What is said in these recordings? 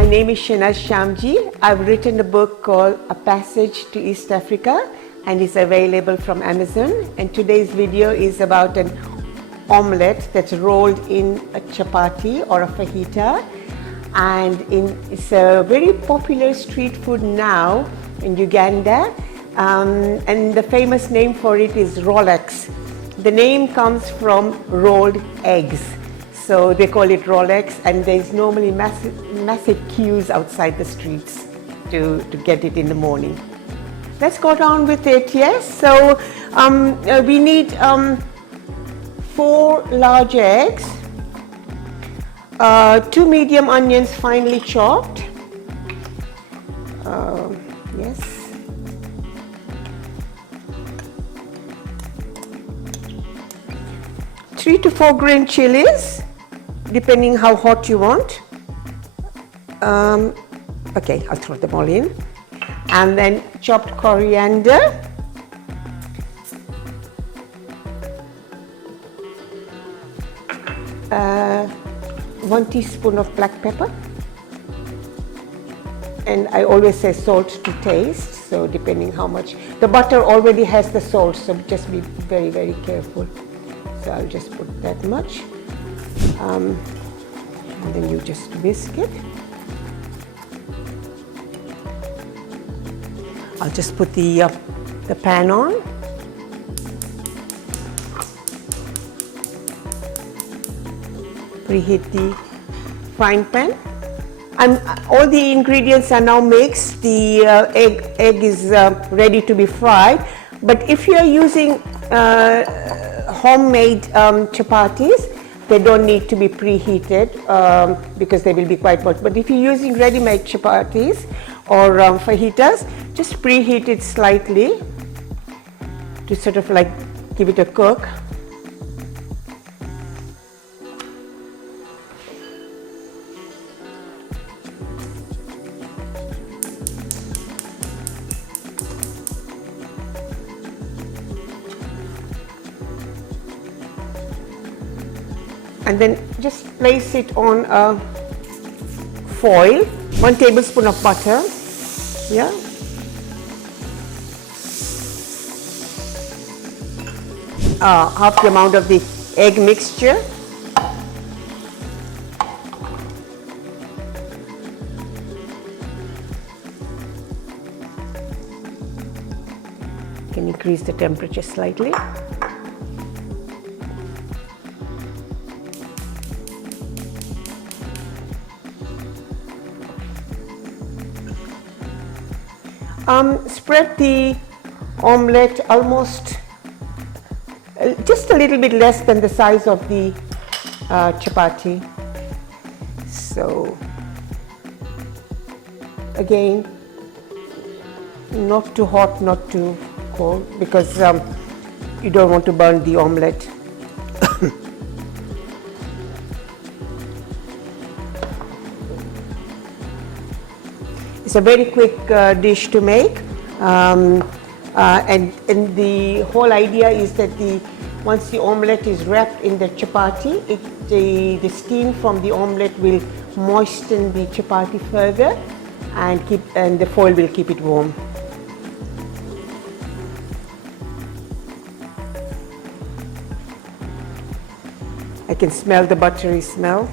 My name is Shenaz Shamji. I've written a book called A Passage to East Africa and it's available from Amazon. And today's video is about an omelette that's rolled in a chapati or a fajita. And it's a very popular street food now in Uganda. And the famous name for it is Rolex. The name comes from rolled eggs. So they call it Rolex, and there's normally massive queues outside the streets to get it in the morning. Let's go down with it, yes? So we need 4 large eggs, 2 medium onions finely chopped, yes, 3 to 4 green chilies, depending how hot you want. Okay, I'll throw them all in. And then chopped coriander, uh, 1 teaspoon of black pepper, and I always say salt to taste, so depending how much. The butter already has the salt, so just be very, very careful. So I'll just put that much. And then you just whisk it. I'll just put the pan on. Preheat the frying pan. All the ingredients are now mixed. The egg is ready to be fried. But if you are using homemade chapatis, they don't need to be preheated because they will be quite hot. But if you're using ready-made chapatis or fajitas, just preheat it slightly to sort of like give it a cook. And then just place it on a foil, 1 tablespoon of butter, yeah. Half the amount of the egg mixture. You can increase the temperature slightly. Spread the omelette almost just a little bit less than the size of the chapati. So again, not too hot, not too cold, because you don't want to burn the omelette. It's a very quick dish to make, and the whole idea is that once the omelette is wrapped in the chapati, the steam from the omelette will moisten the chapati further, and the foil will keep it warm. I can smell the buttery smell.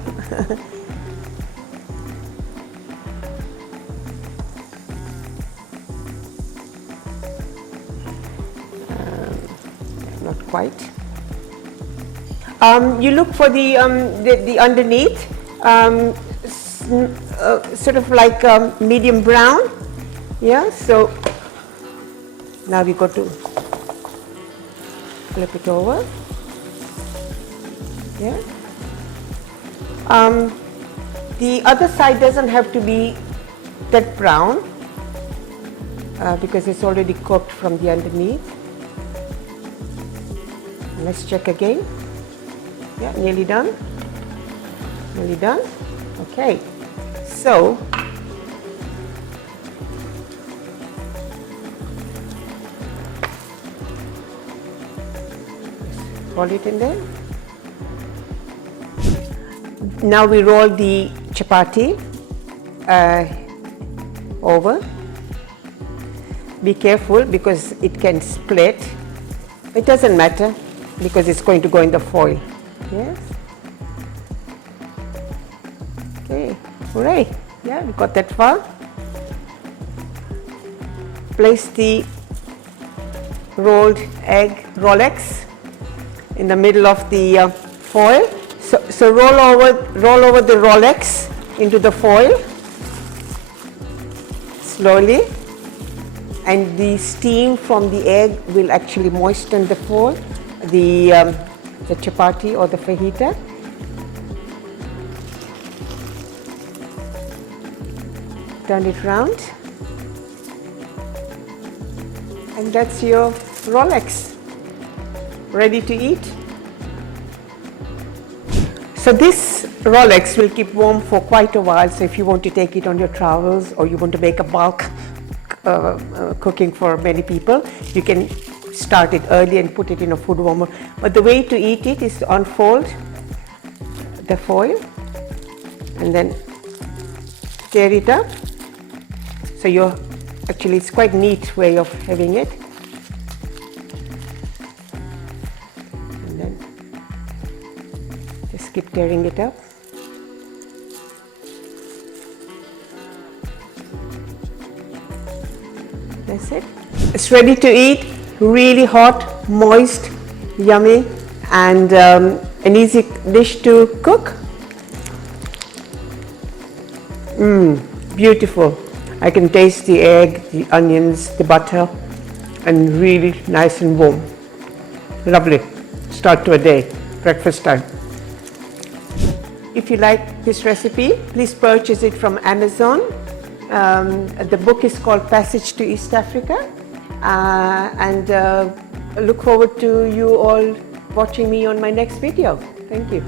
Not quite. You look for the underneath, sort of like medium brown. Yeah. So now we got to flip it over. Yeah. The other side doesn't have to be that brown because it's already cooked from the underneath. Let's check again. Yeah, nearly done. Nearly done. Okay. So roll it in there. Now we roll the chapati. over. Be careful because it can split. It doesn't matter because it's going to go in the foil. Yes. Okay, hooray. Yeah, we got that far. Place the rolled egg Rolex in the middle of the foil. So roll over the Rolex into the foil slowly, and the steam from the egg will actually moisten the foil, the chapati or the fajita. Turn it round, and that's your Rolex ready to eat. So this Rolex will keep warm for quite a while, so if you want to take it on your travels or you want to make a bulk cooking for many people, you can start it early and put it in a food warmer. But the way to eat it is to unfold the foil and then tear it up. So it's quite neat way of having it. And then just keep tearing it up. That's it. It's ready to eat. Really hot, moist, yummy, and an easy dish to cook. Beautiful. I can taste the egg, the onions, the butter, and really nice and warm. Lovely. Start to a day, breakfast time. If you like this recipe, please purchase it from Amazon. The book is called Passage to East Africa, and I look forward to you all watching me on my next video. Thank you.